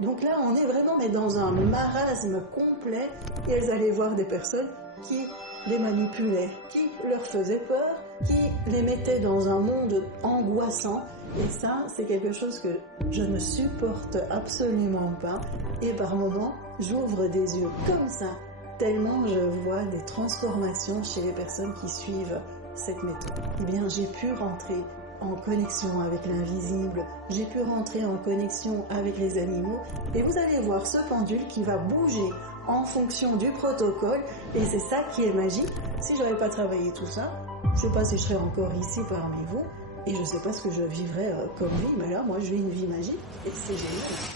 Donc là, on est vraiment mais dans un marasme complet et elles allaient voir des personnes qui les manipulaient, qui leur faisaient peur, qui les mettaient dans un monde angoissant. Et ça, c'est quelque chose que je ne supporte absolument pas. Et par moments, j'ouvre des yeux comme ça, tellement je vois des transformations chez les personnes qui suivent cette méthode. Eh bien, j'ai pu rentrer en connexion avec l'invisible, j'ai pu rentrer en connexion avec les animaux et vous allez voir ce pendule qui va bouger en fonction du protocole et c'est ça qui est magique. Si je n'avais pas travaillé tout ça, je ne sais pas si je serais encore ici parmi vous et je ne sais pas ce que je vivrais comme vie, mais là moi je vis une vie magique et c'est génial.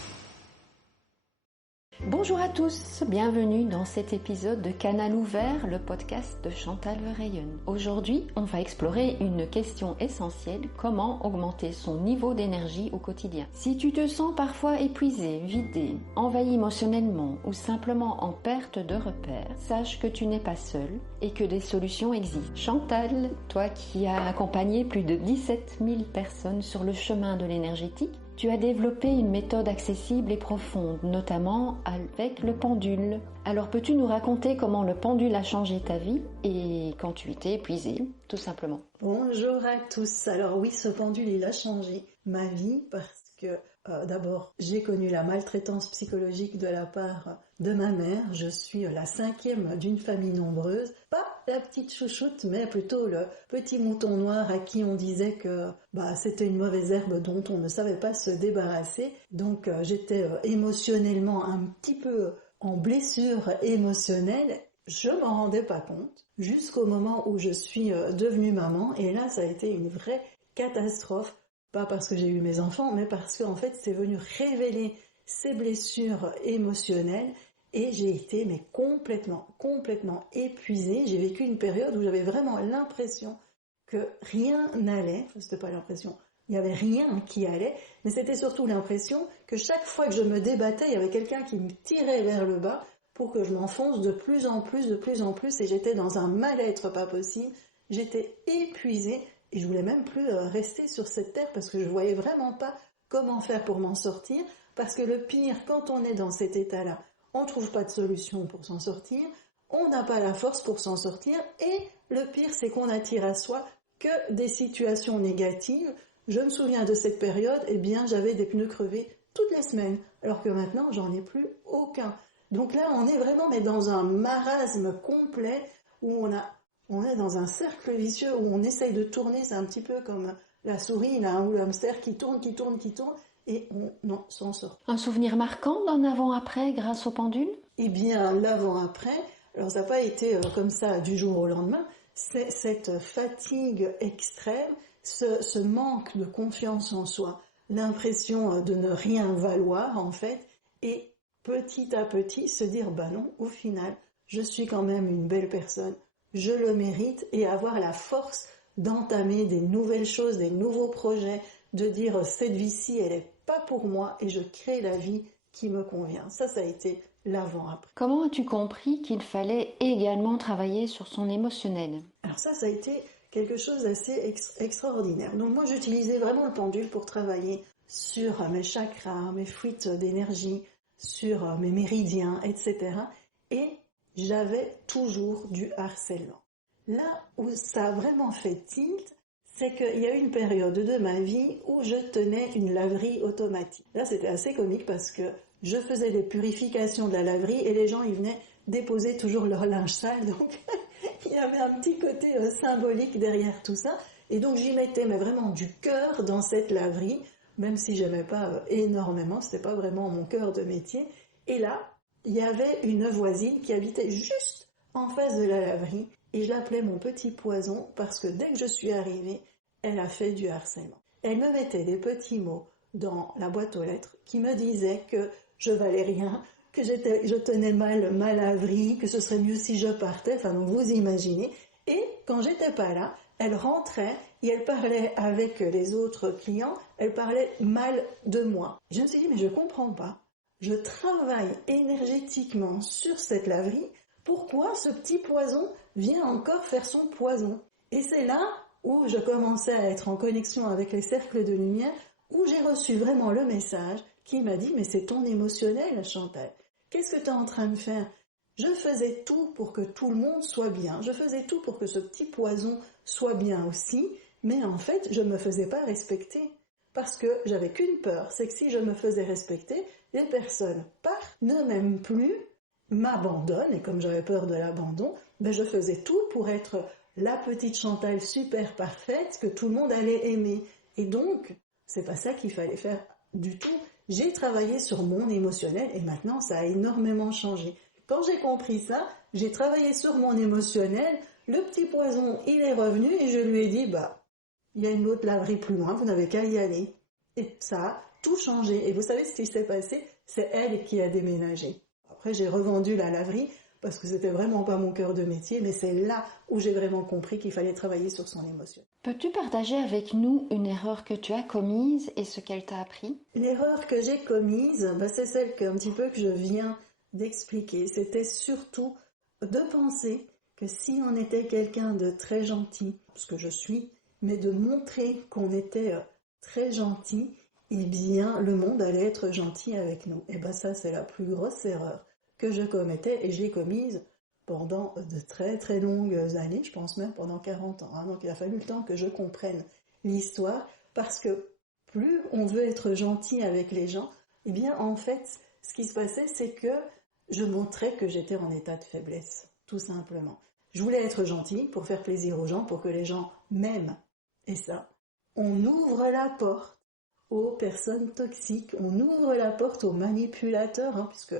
Bonjour à tous, bienvenue dans cet épisode de Canal Ouvert, le podcast de Chantal Rayonne. Aujourd'hui, on va explorer une question essentielle, comment augmenter son niveau d'énergie au quotidien. Si tu te sens parfois épuisé, vidé, envahi émotionnellement ou simplement en perte de repères, sache que tu n'es pas seul et que des solutions existent. Chantal, toi qui as accompagné plus de 17 000 personnes sur le chemin de l'énergétique, tu as développé une méthode accessible et profonde, notamment avec le pendule. Alors peux-tu nous raconter comment le pendule a changé ta vie et quand tu étais épuisée, tout simplement? Bonjour à tous. Alors oui, ce pendule, il a changé ma vie parce que d'abord, j'ai connu la maltraitance psychologique de la part de ma mère. Je suis la 5e d'une famille nombreuse. Pas la petite chouchoute, mais plutôt le petit mouton noir à qui on disait que c'était une mauvaise herbe dont on ne savait pas se débarrasser. Donc j'étais émotionnellement un petit peu en blessure émotionnelle. Je m'en rendais pas compte jusqu'au moment où je suis devenue maman et là ça a été une vraie catastrophe. Pas parce que j'ai eu mes enfants, mais parce qu'en fait, c'est venu révéler ces blessures émotionnelles et j'ai été complètement épuisée. J'ai vécu une période où j'avais vraiment l'impression que rien n'allait. Enfin, c'était pas l'impression, il y avait rien qui allait, mais c'était surtout l'impression que chaque fois que je me débattais, il y avait quelqu'un qui me tirait vers le bas pour que je m'enfonce de plus en plus et j'étais dans un mal-être pas possible. J'étais épuisée. Et je voulais même plus rester sur cette terre parce que je voyais vraiment pas comment faire pour m'en sortir. Parce que le pire, quand on est dans cet état-là, on trouve pas de solution pour s'en sortir, on n'a pas la force pour s'en sortir, et le pire, c'est qu'on attire à soi que des situations négatives. Je me souviens de cette période, j'avais des pneus crevés toutes les semaines, alors que maintenant, j'en ai plus aucun. Donc là, on est vraiment dans un marasme complet où on est dans un cercle vicieux où on essaye de tourner, c'est un petit peu comme la souris là, ou le hamster qui tourne, et on s'en sort. Un souvenir marquant d'un avant-après grâce au pendule? L'avant-après, alors ça n'a pas été comme ça du jour au lendemain, c'est cette fatigue extrême, ce manque de confiance en soi, l'impression de ne rien valoir en fait, et petit à petit se dire non, au final, je suis quand même une belle personne, je le mérite, et avoir la force d'entamer des nouvelles choses, des nouveaux projets, de dire cette vie-ci, elle est pas pour moi et je crée la vie qui me convient. Ça a été l'avant-après. Comment as-tu compris qu'il fallait également travailler sur son émotionnel? Alors ça a été quelque chose d'assez extraordinaire. Donc moi, j'utilisais vraiment le pendule pour travailler sur mes chakras, mes fuites d'énergie, sur mes méridiens, etc. Et j'avais toujours du harcèlement. Là où ça a vraiment fait tilt, c'est qu'il y a eu une période de ma vie où je tenais une laverie automatique. Là, c'était assez comique parce que je faisais des purifications de la laverie et les gens, ils venaient déposer toujours leur linge sale. Donc, il y avait un petit côté symbolique derrière tout ça. Et donc, j'y mettais mais vraiment du cœur dans cette laverie, même si j'aimais pas énormément, c'était pas vraiment mon cœur de métier. Et là, il y avait une voisine qui habitait juste en face de la laverie et je l'appelais mon petit poison parce que dès que je suis arrivée, elle a fait du harcèlement. Elle me mettait des petits mots dans la boîte aux lettres qui me disaient que je valais rien, que je tenais mal ma laverie, que ce serait mieux si je partais, enfin donc vous imaginez. Et quand j'étais pas là, elle rentrait et elle parlait avec les autres clients, elle parlait mal de moi. Je me suis dit mais je comprends pas. Je travaille énergétiquement sur cette laverie, pourquoi ce petit poison vient encore faire son poison? Et c'est là où je commençais à être en connexion avec les cercles de lumière, où j'ai reçu vraiment le message qui m'a dit « Mais c'est ton émotionnel, Chantal. Qu'est-ce que tu es en train de faire ?» Je faisais tout pour que tout le monde soit bien. Je faisais tout pour que ce petit poison soit bien aussi. Mais en fait, je ne me faisais pas respecter. Parce que j'avais qu'une peur, c'est que si je me faisais respecter, les personnes partent, ne m'aiment plus, m'abandonnent. Et comme j'avais peur de l'abandon, je faisais tout pour être la petite Chantal super parfaite que tout le monde allait aimer. Et donc, c'est pas ça qu'il fallait faire du tout. J'ai travaillé sur mon émotionnel et maintenant ça a énormément changé. Quand j'ai compris ça, j'ai travaillé sur mon émotionnel, le petit poison il est revenu et je lui ai dit il y a une autre laverie plus loin, vous n'avez qu'à y aller. Et ça a tout changé. Et vous savez ce qui s'est passé? C'est elle qui a déménagé. Après j'ai revendu la laverie parce que c'était vraiment pas mon cœur de métier, mais c'est là où j'ai vraiment compris qu'il fallait travailler sur son émotion. Peux-tu partager avec nous une erreur que tu as commise et ce qu'elle t'a appris? L'erreur que j'ai commise, c'est celle que je viens d'expliquer. C'était surtout de penser que si on était quelqu'un de très gentil, ce que je suis, mais de montrer qu'on était très gentil, eh bien le monde allait être gentil avec nous. Et ça c'est la plus grosse erreur que je commettais et j'ai commise pendant de très très longues années, je pense même pendant 40 ans. Donc il a fallu le temps que je comprenne l'histoire parce que plus on veut être gentil avec les gens, eh bien en fait ce qui se passait c'est que je montrais que j'étais en état de faiblesse, tout simplement. Je voulais être gentil pour faire plaisir aux gens, pour que les gens m'aiment. Et ça, on ouvre la porte aux personnes toxiques, on ouvre la porte aux manipulateurs, puisque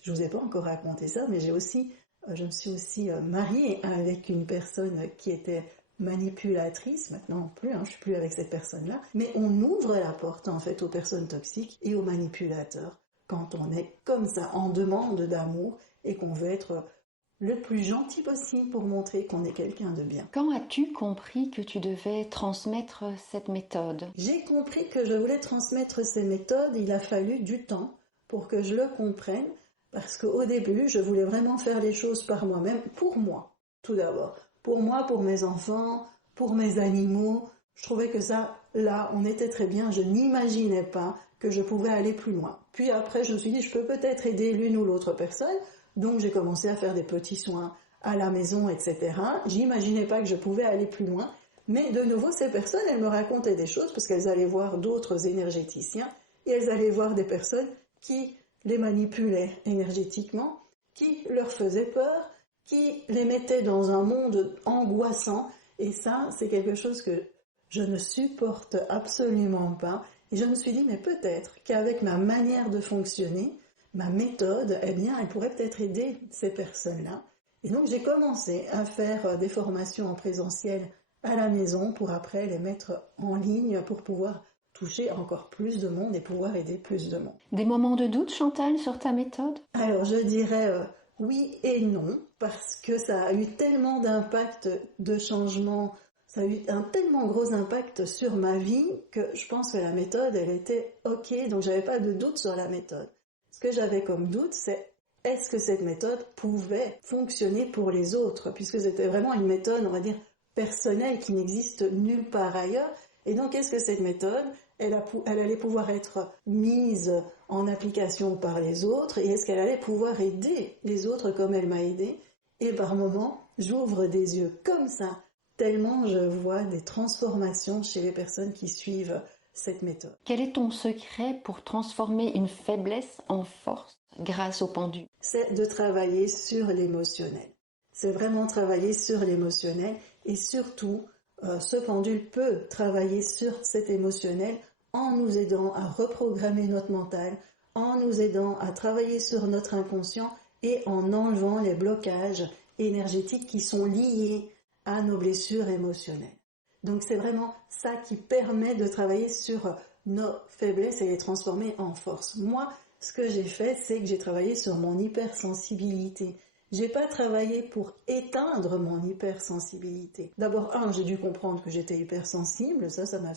je ne vous ai pas encore raconté ça, mais je me suis aussi mariée avec une personne qui était manipulatrice, maintenant plus, je ne suis plus avec cette personne-là, mais on ouvre la porte en fait aux personnes toxiques et aux manipulateurs quand on est comme ça, en demande d'amour et qu'on veut être le plus gentil possible pour montrer qu'on est quelqu'un de bien. Quand as-tu compris que tu devais transmettre cette méthode? J'ai compris que je voulais transmettre ces méthodes, il a fallu du temps pour que je le comprenne, parce qu'au début, je voulais vraiment faire les choses par moi-même, pour moi, tout d'abord. Pour moi, pour mes enfants, pour mes animaux. Je trouvais que ça, là, on était très bien, je n'imaginais pas que je pouvais aller plus loin. Puis après, je me suis dit, je peux peut-être aider l'une ou l'autre personne, donc j'ai commencé à faire des petits soins à la maison, etc. J'imaginais pas que je pouvais aller plus loin, mais de nouveau, ces personnes, elles me racontaient des choses parce qu'elles allaient voir d'autres énergéticiens et elles allaient voir des personnes qui les manipulaient énergétiquement, qui leur faisaient peur, qui les mettaient dans un monde angoissant. Et ça, c'est quelque chose que je ne supporte absolument pas. Et je me suis dit, mais peut-être qu'avec ma manière de fonctionner, ma méthode, eh bien, elle pourrait peut-être aider ces personnes-là. Et donc, j'ai commencé à faire des formations en présentiel à la maison pour après les mettre en ligne pour pouvoir toucher encore plus de monde et pouvoir aider plus de monde. Des moments de doute, Chantal, sur ta méthode? Alors, je dirais oui et non, parce que ça a eu tellement d'impact de changement, ça a eu un tellement gros impact sur ma vie que je pense que la méthode, elle était OK, donc j'avais pas de doute sur la méthode. Ce que j'avais comme doute, c'est est-ce que cette méthode pouvait fonctionner pour les autres, puisque c'était vraiment une méthode, on va dire, personnelle qui n'existe nulle part ailleurs. Et donc, est-ce que cette méthode, elle allait pouvoir être mise en application par les autres, et est-ce qu'elle allait pouvoir aider les autres comme elle m'a aidé? Et par moments, j'ouvre des yeux comme ça, tellement je vois des transformations chez les personnes qui suivent cette méthode. Quel est ton secret pour transformer une faiblesse en force grâce au pendule? C'est de travailler sur l'émotionnel. C'est vraiment travailler sur l'émotionnel et surtout, ce pendule peut travailler sur cet émotionnel en nous aidant à reprogrammer notre mental, en nous aidant à travailler sur notre inconscient et en enlevant les blocages énergétiques qui sont liés à nos blessures émotionnelles. Donc c'est vraiment ça qui permet de travailler sur nos faiblesses et les transformer en force. Moi, ce que j'ai fait, c'est que j'ai travaillé sur mon hypersensibilité. J'ai pas travaillé pour éteindre mon hypersensibilité. D'abord, j'ai dû comprendre que j'étais hypersensible. Ça m'a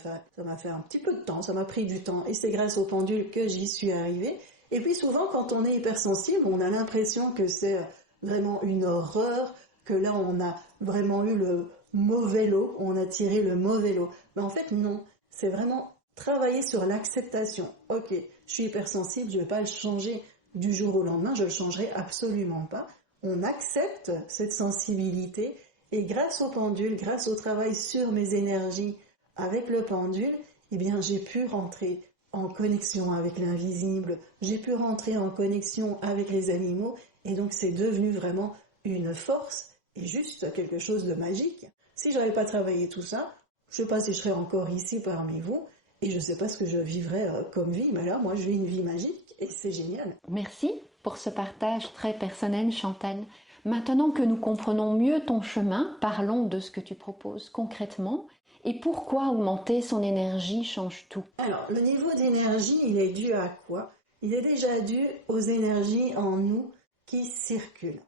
fait un petit peu de temps, ça m'a pris du temps. Et c'est grâce au pendule que j'y suis arrivée. Et puis souvent, quand on est hypersensible, on a l'impression que c'est vraiment une horreur, que là, on a vraiment eu le mauvais lot, on a tiré le mauvais lot. Mais en fait, non. C'est vraiment travailler sur l'acceptation. Ok, je suis hypersensible, je ne vais pas le changer du jour au lendemain, je ne le changerai absolument pas. On accepte cette sensibilité et grâce au pendule, grâce au travail sur mes énergies avec le pendule, eh bien j'ai pu rentrer en connexion avec l'invisible, j'ai pu rentrer en connexion avec les animaux et donc c'est devenu vraiment une force et juste quelque chose de magique. Si je n'avais pas travaillé tout ça, je ne sais pas si je serais encore ici parmi vous et je ne sais pas ce que je vivrais comme vie, mais là moi je vis une vie magique et c'est génial. Merci pour ce partage très personnel, Chantal. Maintenant que nous comprenons mieux ton chemin, parlons de ce que tu proposes concrètement et pourquoi augmenter son énergie change tout. Alors, le niveau d'énergie, il est dû à quoi? Il est déjà dû aux énergies en nous qui circulent.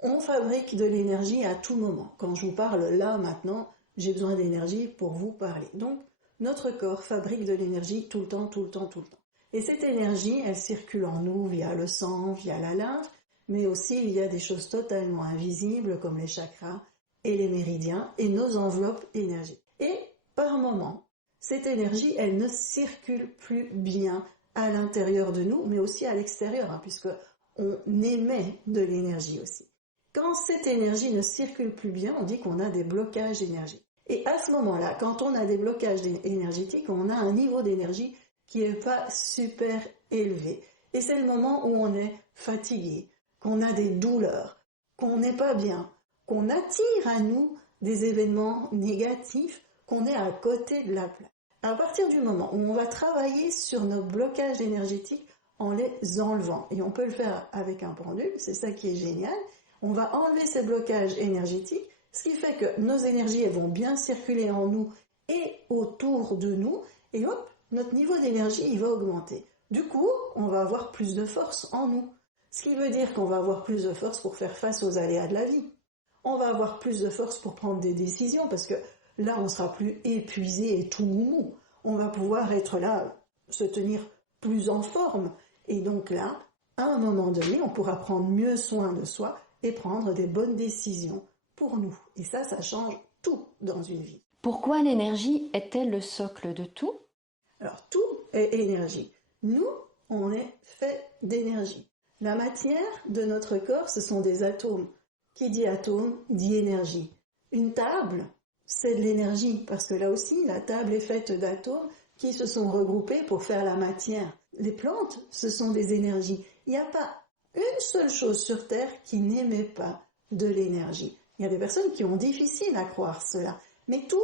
On fabrique de l'énergie à tout moment. Quand je vous parle là, maintenant, j'ai besoin d'énergie pour vous parler. Donc, notre corps fabrique de l'énergie tout le temps, tout le temps, tout le temps. Et cette énergie, elle circule en nous via le sang, via la lymphe, mais aussi il y a des choses totalement invisibles comme les chakras et les méridiens et nos enveloppes énergétiques. Et par moment, cette énergie, elle ne circule plus bien à l'intérieur de nous, mais aussi à l'extérieur, puisque on émet de l'énergie aussi. Quand cette énergie ne circule plus bien, on dit qu'on a des blocages énergétiques. Et à ce moment-là, quand on a des blocages énergétiques, on a un niveau d'énergie qui n'est pas super élevé. Et c'est le moment où on est fatigué, qu'on a des douleurs, qu'on n'est pas bien, qu'on attire à nous des événements négatifs, qu'on est à côté de la plaque. À partir du moment où on va travailler sur nos blocages énergétiques en les enlevant, et on peut le faire avec un pendule, c'est ça qui est génial, on va enlever ces blocages énergétiques, ce qui fait que nos énergies elles vont bien circuler en nous et autour de nous, et hop, notre niveau d'énergie il va augmenter. Du coup, on va avoir plus de force en nous, ce qui veut dire qu'on va avoir plus de force pour faire face aux aléas de la vie. On va avoir plus de force pour prendre des décisions, parce que là, on sera plus épuisé et tout mou. On va pouvoir être là, se tenir plus en forme. Et donc là, à un moment donné, on pourra prendre mieux soin de soi et prendre des bonnes décisions pour nous. Et ça change tout dans une vie. Pourquoi l'énergie est-elle le socle de tout? Alors, tout est énergie. Nous, on est fait d'énergie. La matière de notre corps, ce sont des atomes. Qui dit atome, dit énergie. Une table, c'est de l'énergie, parce que là aussi, la table est faite d'atomes qui se sont regroupés pour faire la matière. Les plantes, ce sont des énergies. Il n'y a pas une seule chose sur Terre qui n'émet pas de l'énergie. Il y a des personnes qui ont difficile à croire cela, mais tout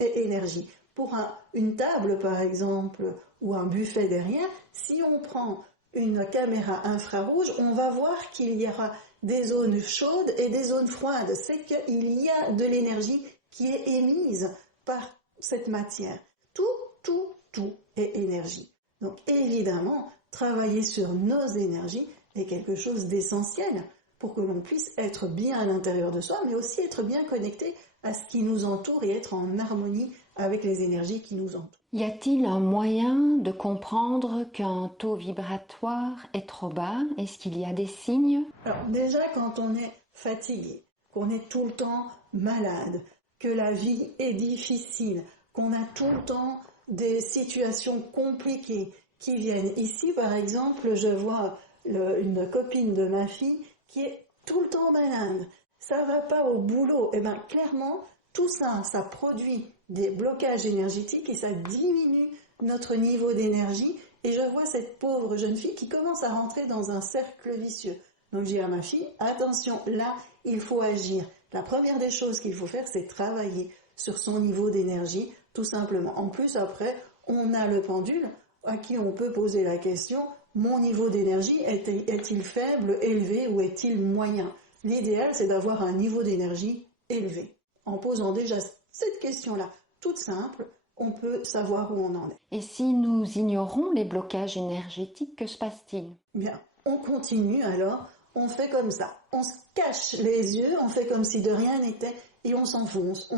est énergie. Pour une table, par exemple, ou un buffet derrière, si on prend une caméra infrarouge, on va voir qu'il y aura des zones chaudes et des zones froides. C'est qu'il y a de l'énergie qui est émise par cette matière. Tout est énergie. Donc évidemment, travailler sur nos énergies est quelque chose d'essentiel pour que l'on puisse être bien à l'intérieur de soi, mais aussi être bien connecté à ce qui nous entoure et être en harmonie avec les énergies qui nous entourent. Y a-t-il un moyen de comprendre qu'un taux vibratoire est trop bas? Est-ce qu'il y a des signes? Alors déjà, quand on est fatigué, qu'on est tout le temps malade, que la vie est difficile, qu'on a tout le temps des situations compliquées qui viennent. Ici, par exemple, je vois une copine de ma fille qui est tout le temps malade. Ça va pas au boulot. Eh bien, clairement, tout ça, ça produit des blocages énergétiques et ça diminue notre niveau d'énergie. Et je vois cette pauvre jeune fille qui commence à rentrer dans un cercle vicieux. Donc, je dis à ma fille, attention, là, il faut agir. La première des choses qu'il faut faire, c'est travailler sur son niveau d'énergie, tout simplement. En plus, après, on a le pendule à qui on peut poser la question, mon niveau d'énergie est-il faible, élevé ou est-il moyen? L'idéal, c'est d'avoir un niveau d'énergie élevé. En posant déjà cette question-là, toute simple, on peut savoir où on en est. Et si nous ignorons les blocages énergétiques, que se passe-t-il? Bien, on continue alors, on fait comme ça. On se cache les yeux, on fait comme si de rien n'était et on s'enfonce.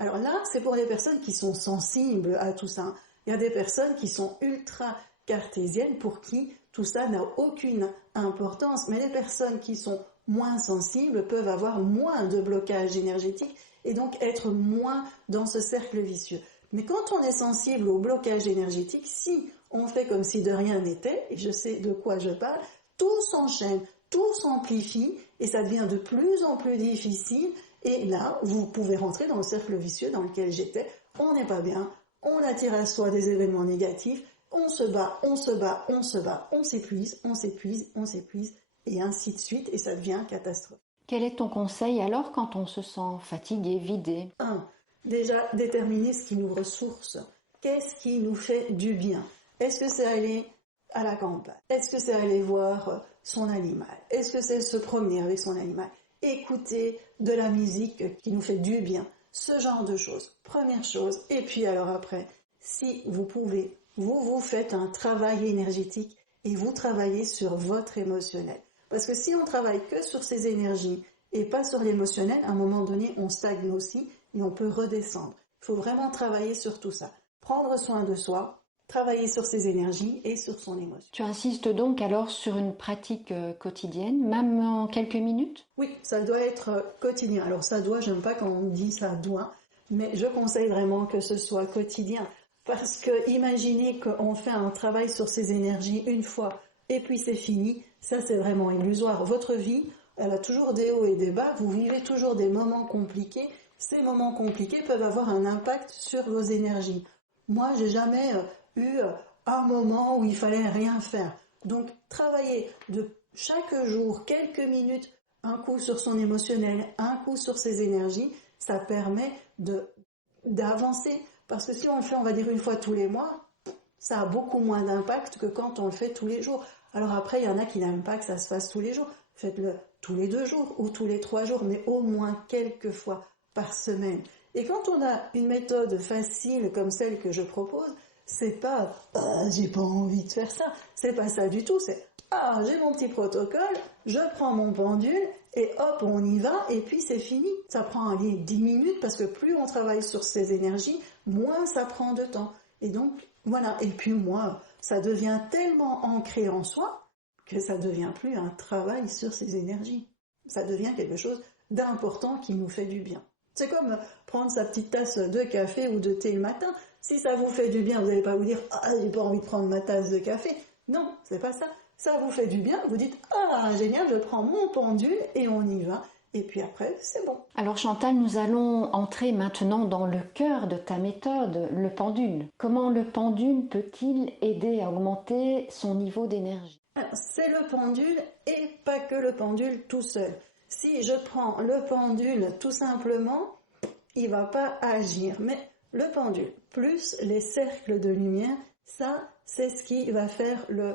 Alors là, c'est pour les personnes qui sont sensibles à tout ça. Il y a des personnes qui sont ultra cartésiennes pour qui tout ça n'a aucune importance. Mais les personnes qui sont moins sensibles peuvent avoir moins de blocage énergétique et donc être moins dans ce cercle vicieux. Mais quand on est sensible au blocage énergétique, si on fait comme si de rien n'était, et je sais de quoi je parle, tout s'enchaîne, tout s'amplifie et ça devient de plus en plus difficile. Et là, vous pouvez rentrer dans le cercle vicieux dans lequel j'étais. On n'est pas bien, on attire à soi des événements négatifs, on se bat, on se bat, on se bat, on s'épuise, on s'épuise, on s'épuise, et ainsi de suite, et ça devient catastrophe. Quel est ton conseil alors quand on se sent fatigué, vidé? 1. Déjà, déterminer ce qui nous ressource. Qu'est-ce qui nous fait du bien? Est-ce que c'est aller à la campagne? Est-ce que c'est aller voir son animal? Est-ce que c'est se promener avec son animal? Écouter de la musique qui nous fait du bien? Ce genre de choses. Première chose. Et puis alors après, si vous pouvez, vous faites un travail énergétique et vous travaillez sur votre émotionnel. Parce que si on travaille que sur ces énergies et pas sur l'émotionnel, à un moment donné, on stagne aussi et on peut redescendre. Il faut vraiment travailler sur tout ça. Prendre soin de soi, travailler sur ses énergies et sur son émotion. Tu insistes donc alors sur une pratique quotidienne, même en quelques minutes? Oui, ça doit être quotidien. Alors ça doit, j'aime pas quand on dit ça doit, mais je conseille vraiment que ce soit quotidien. Parce que imaginez qu'on fait un travail sur ses énergies une fois et puis c'est fini, ça c'est vraiment illusoire. Votre vie, elle a toujours des hauts et des bas, vous vivez toujours des moments compliqués. Ces moments compliqués peuvent avoir un impact sur vos énergies. Moi, j'ai jamais eu un moment où il fallait rien faire. Donc, travailler de chaque jour, quelques minutes, un coup sur son émotionnel, un coup sur ses énergies, ça permet d'avancer. Parce que si on le fait, on va dire une fois tous les mois, ça a beaucoup moins d'impact que quand on le fait tous les jours. Alors après, il y en a qui n'aiment pas que ça se fasse tous les jours. Faites-le tous les 2 jours ou tous les 3 jours, mais au moins quelques fois par semaine. Et quand on a une méthode facile comme celle que je propose, c'est pas j'ai pas envie de faire ça, c'est pas ça du tout, c'est j'ai mon petit protocole, je prends mon pendule et hop, on y va et puis c'est fini. Ça prend 10 minutes parce que plus on travaille sur ces énergies, moins ça prend de temps. Et donc voilà, et puis moi, ça devient tellement ancré en soi que ça devient plus un travail sur ces énergies. Ça devient quelque chose d'important qui nous fait du bien. C'est comme prendre sa petite tasse de café ou de thé le matin. Si ça vous fait du bien, vous n'allez pas vous dire « Ah, j'ai pas envie de prendre ma tasse de café ». Non, c'est pas ça. Ça vous fait du bien, vous dites « Ah, génial, je prends mon pendule et on y va ». Et puis après, c'est bon. Alors Chantal, nous allons entrer maintenant dans le cœur de ta méthode, le pendule. Comment le pendule peut-il aider à augmenter son niveau d'énergie? Alors, c'est le pendule et pas que le pendule tout seul. Si je prends le pendule tout simplement, il va pas agir. Mais le pendule plus les cercles de lumière, ça, c'est ce qui va faire le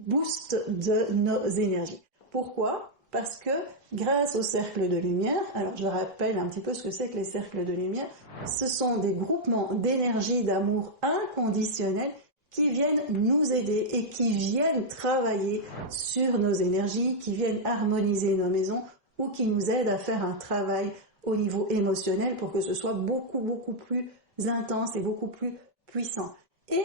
boost de nos énergies. Pourquoi? Parce que grâce aux cercles de lumière, alors je rappelle un petit peu ce que c'est que les cercles de lumière, ce sont des groupements d'énergie, d'amour inconditionnel qui viennent nous aider et qui viennent travailler sur nos énergies, qui viennent harmoniser nos maisons ou qui nous aident à faire un travail au niveau émotionnel pour que ce soit beaucoup, beaucoup plus intense et beaucoup plus puissant. Et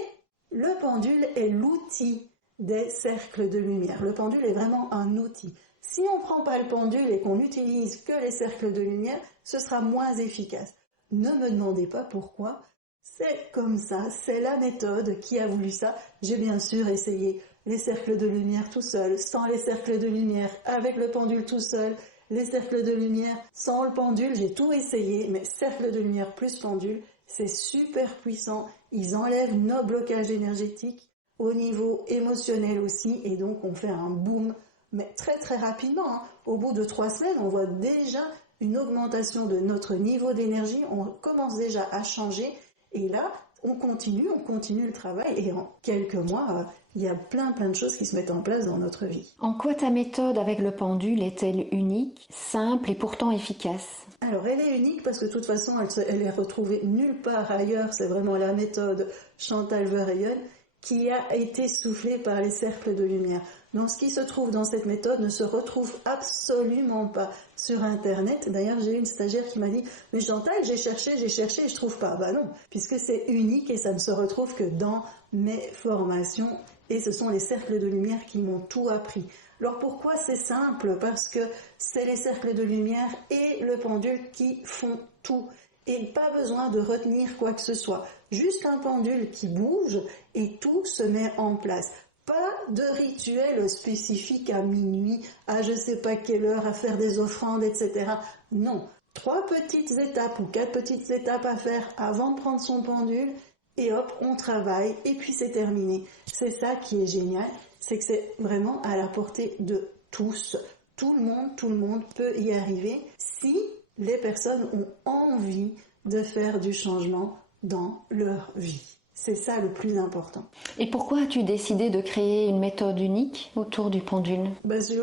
le pendule est l'outil des cercles de lumière. Le pendule est vraiment un outil. Si on ne prend pas le pendule et qu'on n'utilise que les cercles de lumière, ce sera moins efficace. Ne me demandez pas pourquoi. C'est comme ça, c'est la méthode qui a voulu ça. J'ai bien sûr essayé les cercles de lumière tout seul, sans les cercles de lumière, avec le pendule tout seul, les cercles de lumière sans le pendule, j'ai tout essayé, mais cercles de lumière plus pendule, c'est super puissant. Ils enlèvent nos blocages énergétiques au niveau émotionnel aussi, et donc on fait un boom, mais très très rapidement. Hein. Au bout de 3 semaines, on voit déjà une augmentation de notre niveau d'énergie, on commence déjà à changer. Et là, on continue le travail et en quelques mois, il y a plein de choses qui se mettent en place dans notre vie. En quoi ta méthode avec le pendule est-elle unique, simple et pourtant efficace? Alors, elle est unique parce que de toute façon, elle est retrouvée nulle part ailleurs. C'est vraiment la méthode Chantal Verheyen qui a été soufflée par les cercles de lumière. Donc, ce qui se trouve dans cette méthode ne se retrouve absolument pas sur Internet. D'ailleurs, j'ai eu une stagiaire qui m'a dit « Mais Chantal, j'ai cherché et je trouve pas. » Bah non, puisque c'est unique et ça ne se retrouve que dans mes formations. Et ce sont les cercles de lumière qui m'ont tout appris. Alors pourquoi c'est simple? Parce que c'est les cercles de lumière et le pendule qui font tout. Et pas besoin de retenir quoi que ce soit. juste un pendule qui bouge et tout se met en place. Pas de rituel spécifique à minuit, à je sais pas quelle heure, à faire des offrandes, etc. Non, 3 petites étapes ou 4 petites étapes à faire avant de prendre son pendule et hop, on travaille et puis c'est terminé. C'est ça qui est génial, c'est que c'est vraiment à la portée de tous. Tout le monde peut y arriver si les personnes ont envie de faire du changement dans leur vie. C'est ça le plus important. Et pourquoi as-tu décidé de créer une méthode unique autour du pendule ?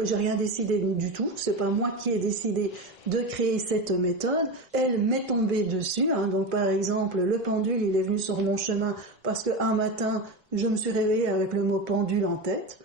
J'ai rien décidé du tout. C'est pas moi qui ai décidé de créer cette méthode. Elle m'est tombée dessus. Donc par exemple, le pendule, il est venu sur mon chemin parce qu'un matin, je me suis réveillée avec le mot pendule en tête.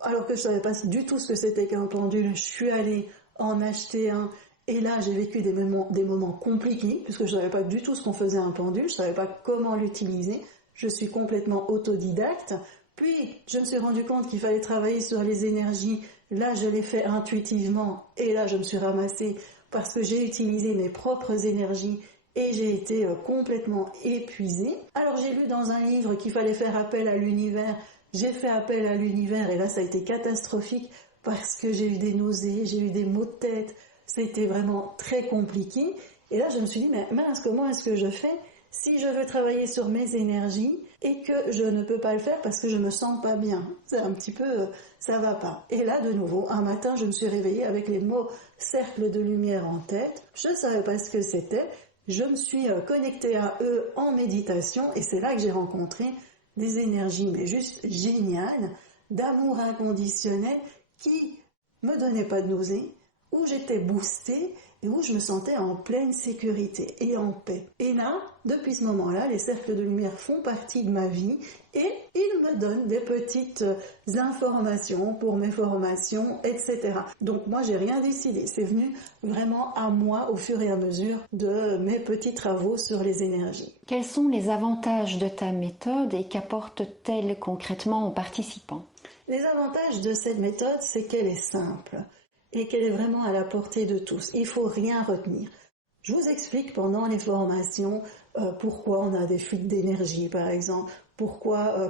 Alors que je savais pas du tout ce que c'était qu'un pendule. Je suis allée en acheter un. Et là, j'ai vécu des moments compliqués, puisque je ne savais pas du tout ce qu'on faisait un pendule, je ne savais pas comment l'utiliser, je suis complètement autodidacte. Puis, je me suis rendu compte qu'il fallait travailler sur les énergies, là, je l'ai fait intuitivement, et là, je me suis ramassée parce que j'ai utilisé mes propres énergies, et j'ai été complètement épuisée. Alors, j'ai lu dans un livre qu'il fallait faire appel à l'univers, j'ai fait appel à l'univers, et là, ça a été catastrophique, parce que j'ai eu des nausées, j'ai eu des maux de tête. C'était vraiment très compliqué. Et là, je me suis dit, mais mince, comment est-ce que je fais si je veux travailler sur mes énergies et que je ne peux pas le faire parce que je me sens pas bien? C'est un petit peu, ça va pas. Et là, de nouveau, un matin, je me suis réveillée avec les mots cercle de lumière en tête. Je ne savais pas ce que c'était. Je me suis connectée à eux en méditation et c'est là que j'ai rencontré des énergies, mais juste géniales, d'amour inconditionnel qui me donnaient pas de nausées, où j'étais boostée et où je me sentais en pleine sécurité et en paix. Et là, depuis ce moment-là, les cercles de lumière font partie de ma vie et ils me donnent des petites informations pour mes formations, etc. Donc moi, j'ai rien décidé. C'est venu vraiment à moi au fur et à mesure de mes petits travaux sur les énergies. Quels sont les avantages de ta méthode et qu'apporte-t-elle concrètement aux participants ? Les avantages de cette méthode, c'est qu'elle est simple et qu'elle est vraiment à la portée de tous. Il ne faut rien retenir. Je vous explique pendant les formations pourquoi on a des fuites d'énergie, par exemple,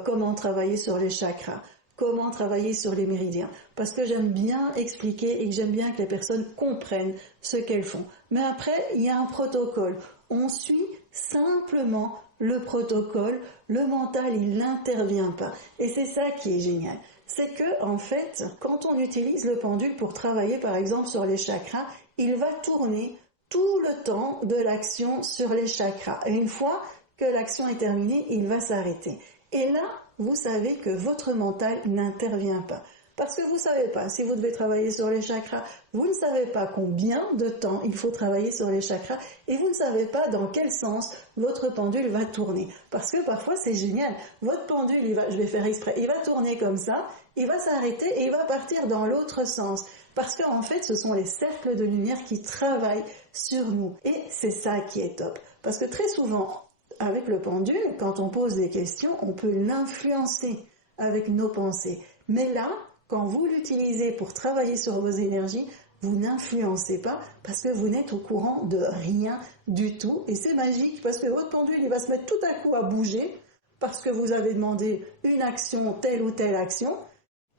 comment travailler sur les chakras, comment travailler sur les méridiens. Parce que j'aime bien expliquer et que j'aime bien que les personnes comprennent ce qu'elles font. Mais après, il y a un protocole. On suit simplement le protocole. Le mental, il n'intervient pas. Et c'est ça qui est génial. C'est que, en fait, quand on utilise le pendule pour travailler, par exemple, sur les chakras, il va tourner tout le temps de l'action sur les chakras. Et une fois que l'action est terminée, il va s'arrêter. Et là, vous savez que votre mental n'intervient pas. Parce que vous ne savez pas si vous devez travailler sur les chakras, vous ne savez pas combien de temps il faut travailler sur les chakras et vous ne savez pas dans quel sens votre pendule va tourner. Parce que parfois c'est génial, votre pendule, je vais faire exprès, il va tourner comme ça, il va s'arrêter et il va partir dans l'autre sens. Parce qu'en fait, ce sont les cercles de lumière qui travaillent sur nous. Et c'est ça qui est top. Parce que très souvent, avec le pendule, quand on pose des questions, on peut l'influencer avec nos pensées. Mais là, quand vous l'utilisez pour travailler sur vos énergies, vous n'influencez pas parce que vous n'êtes au courant de rien du tout. Et c'est magique parce que votre pendule, il va se mettre tout à coup à bouger parce que vous avez demandé une action, telle ou telle action.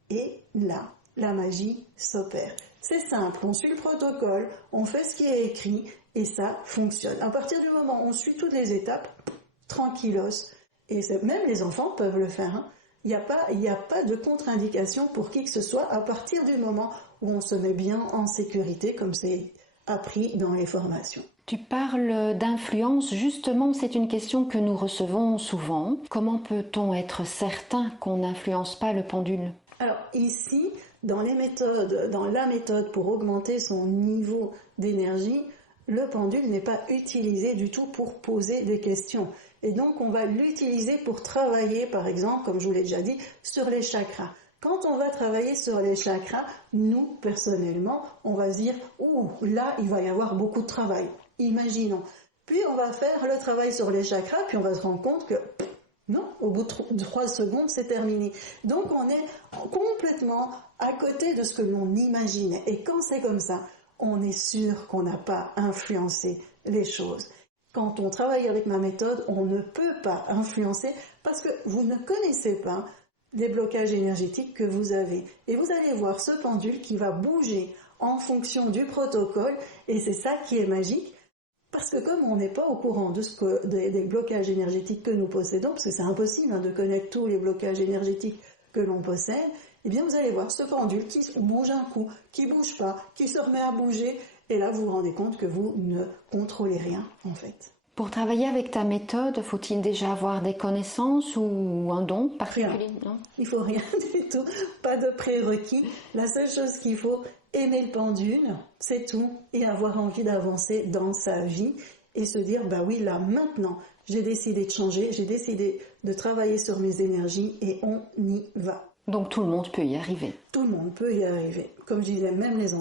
Et là, la magie s'opère. C'est simple, on suit le protocole, on fait ce qui est écrit et ça fonctionne. À partir du moment où on suit toutes les étapes, tranquillos, et même les enfants peuvent le faire, hein. Il n'y a pas de contre-indication pour qui que ce soit à partir du moment où on se met bien en sécurité, comme c'est appris dans les formations. Tu parles d'influence, justement, c'est une question que nous recevons souvent. Comment peut-on être certain qu'on n'influence pas le pendule ? Alors ici, dans la méthode pour augmenter son niveau d'énergie, le pendule n'est pas utilisé du tout pour poser des questions. Et donc, on va l'utiliser pour travailler, par exemple, comme je vous l'ai déjà dit, sur les chakras. Quand on va travailler sur les chakras, nous, personnellement, on va se dire « Ouh, là, il va y avoir beaucoup de travail. » Imaginons. Puis, on va faire le travail sur les chakras, puis on va se rendre compte que non, au bout de 3 secondes, c'est terminé. Donc, on est complètement à côté de ce que l'on imaginait. Et quand c'est comme ça, on est sûr qu'on n'a pas influencé les choses. Quand on travaille avec ma méthode, on ne peut pas influencer parce que vous ne connaissez pas les blocages énergétiques que vous avez. Et vous allez voir ce pendule qui va bouger en fonction du protocole et c'est ça qui est magique. Parce que comme on n'est pas au courant des blocages énergétiques que nous possédons, parce que c'est impossible de connaître tous les blocages énergétiques que l'on possède, eh bien vous allez voir ce pendule qui bouge un coup, qui bouge pas, qui se remet à bouger, et là vous vous rendez compte que vous ne contrôlez rien en fait. Pour travailler avec ta méthode, faut-il déjà avoir des connaissances ou un don particulier? Non, il faut rien du tout, pas de prérequis. La seule chose qu'il faut, aimer le pendule, c'est tout, et avoir envie d'avancer dans sa vie et se dire, bah oui, là, maintenant, j'ai décidé de changer, j'ai décidé de travailler sur mes énergies et on y va. Donc tout le monde peut y arriver. Tout le monde peut y arriver. Comme je disais, même les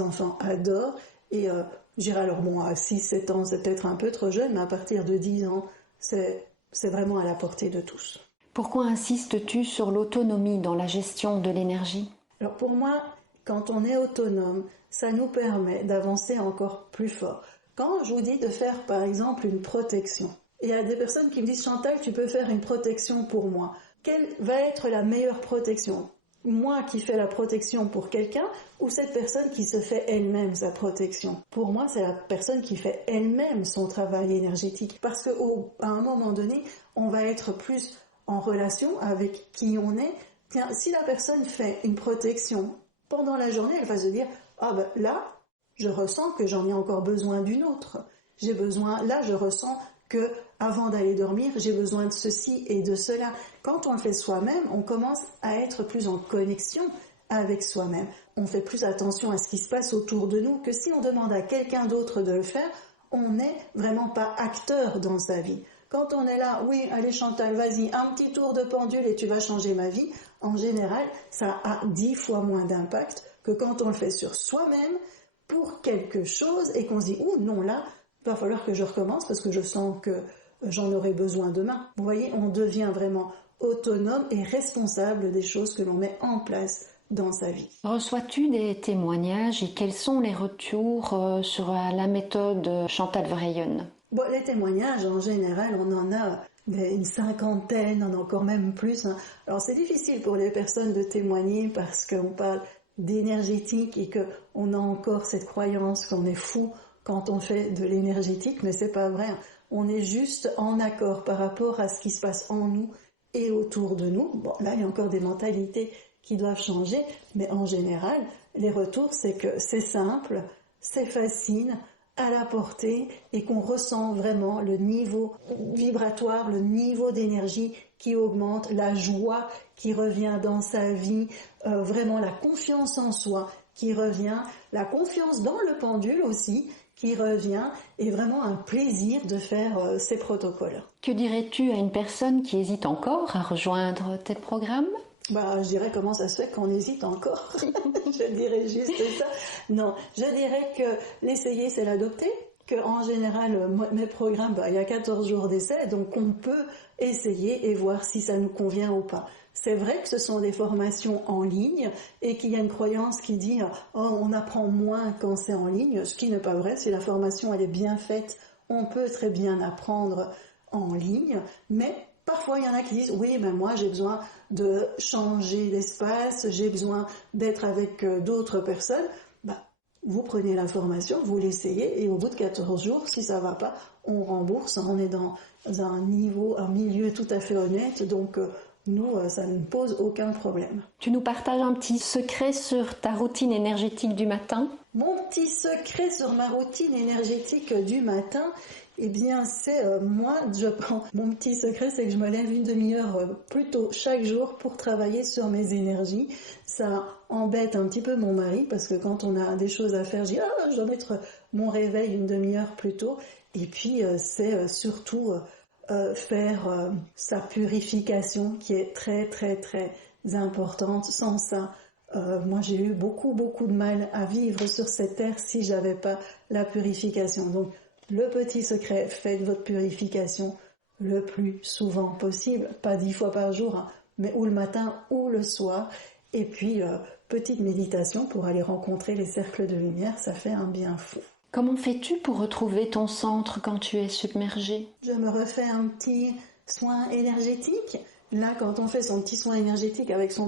enfants adorent et j'irai alors bon, à 6-7 ans, c'est peut-être un peu trop jeune, mais à partir de 10 ans, c'est vraiment à la portée de tous. Pourquoi insistes-tu sur l'autonomie dans la gestion de l'énergie? Alors pour moi, quand on est autonome, ça nous permet d'avancer encore plus fort. Quand je vous dis de faire par exemple une protection, il y a des personnes qui me disent « Chantal, tu peux faire une protection pour moi ». Quelle va être la meilleure protection ? Moi qui fais la protection pour quelqu'un ou cette personne qui se fait elle-même sa protection? Pour moi, c'est la personne qui fait elle-même son travail énergétique. Parce qu'à un moment donné, on va être plus en relation avec qui on est. Tiens, si la personne fait une protection pendant la journée, elle va se dire « Ah ben là, je ressens que j'en ai encore besoin d'une autre. Là, je ressens que avant d'aller dormir, j'ai besoin de ceci et de cela. » Quand on le fait soi-même, on commence à être plus en connexion avec soi-même. On fait plus attention à ce qui se passe autour de nous que si on demande à quelqu'un d'autre de le faire, on n'est vraiment pas acteur dans sa vie. Quand on est là, oui, allez Chantal, vas-y, un petit tour de pendule et tu vas changer ma vie, en général, ça a 10 fois moins d'impact que quand on le fait sur soi-même pour quelque chose et qu'on se dit « Oh non, là, il va falloir que je recommence parce que je sens que j'en aurai besoin demain. » Vous voyez, on devient vraiment autonome et responsable des choses que l'on met en place dans sa vie. Reçois-tu des témoignages et quels sont les retours sur la méthode Chantal Verheyen? Bon, les témoignages, en général, on en a une cinquantaine, on en a encore même plus. Alors c'est difficile pour les personnes de témoigner parce qu'on parle d'énergétique et qu'on a encore cette croyance qu'on est fou quand on fait de l'énergétique, mais c'est pas vrai. On est juste en accord par rapport à ce qui se passe en nous et autour de nous. Bon, là, il y a encore des mentalités qui doivent changer, mais en général, les retours, c'est que c'est simple, c'est facile, à la portée et qu'on ressent vraiment le niveau vibratoire, le niveau d'énergie qui augmente, la joie qui revient dans sa vie, vraiment la confiance en soi qui revient, la confiance dans le pendule aussi qui revient et vraiment un plaisir de faire ces protocoles. Que dirais-tu à une personne qui hésite encore à rejoindre tes programmes ? Je dirais comment ça se fait qu'on hésite encore. Je dirais juste ça. Non, je dirais que l'essayer, c'est l'adopter. Que en général, mes programmes, il y a 14 jours d'essai, donc on peut essayer et voir si ça nous convient ou pas. C'est vrai que ce sont des formations en ligne et qu'il y a une croyance qui dit « Oh, on apprend moins quand c'est en ligne », ce qui n'est pas vrai. Si la formation elle est bien faite, on peut très bien apprendre en ligne, mais parfois, il y en a qui disent « Oui, mais moi, j'ai besoin de changer d'espace, j'ai besoin d'être avec d'autres personnes. » Vous prenez la formation, vous l'essayez et au bout de 14 jours, si ça ne va pas, on rembourse. On est dans un milieu tout à fait honnête, donc nous, ça ne pose aucun problème. Tu nous partages un petit secret sur ta routine énergétique du matin ? Mon petit secret sur ma routine énergétique du matin, eh bien, c'est mon petit secret, c'est que je me lève une demi-heure plus tôt chaque jour pour travailler sur mes énergies. Ça embête un petit peu mon mari parce que quand on a des choses à faire, je dis je dois mettre mon réveil une demi-heure plus tôt. Et puis c'est surtout faire sa purification qui est très très très importante. Sans ça, moi j'ai eu beaucoup de mal à vivre sur cette terre si j'avais pas la purification. Donc le petit secret, faites votre purification le plus souvent possible, pas 10 fois par jour, mais ou le matin ou le soir. Et puis, petite méditation pour aller rencontrer les cercles de lumière, ça fait un bien fou. Comment fais-tu pour retrouver ton centre quand tu es submergé? Je me refais un petit soin énergétique. Là, quand on fait son petit soin énergétique avec son